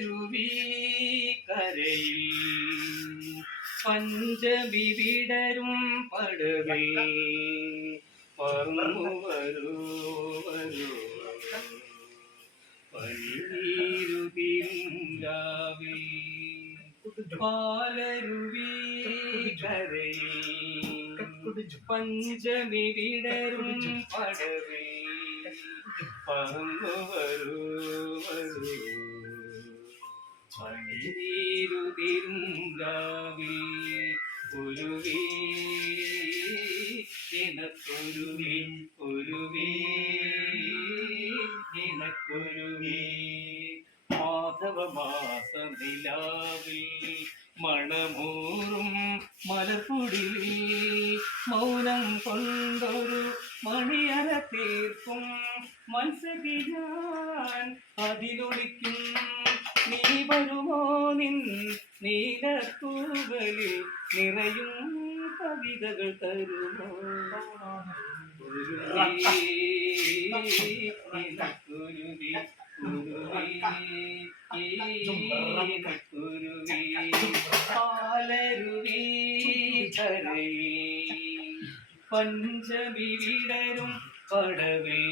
പാലരുവി കരയിൽ പഞ്ചമി വിടരും പടവിൽ പറന്നു വരൂ വരൂ പനിനീരുതിരും രാവിൽ പാലരുവി കരയിൽ പഞ്ചമി വിടരും പടവിൽ പറന്നു വരൂ വരൂ പനിനീരുതിരും രാവിൽ ഒരുവി നിനക്കൊരുവി ഒരുവി നിനക്കൊരുവി മാധവമാസ നിലാവിൽ മണമൂറും മലർപ്പൊടിൽ മൗനം കൊണ്ടൊരു മണിയറ തീർക്കും മത്സരി ഞാൻ അതിലൊളിക്കും നീ വരുമോ നിൻ നീലത്തൂകളിൽ നിറയും കവിതകൾ തരുമോ കുരുവി പാലരുവി കരയിൽ പഞ്ചമി വിടരും പടവിൽ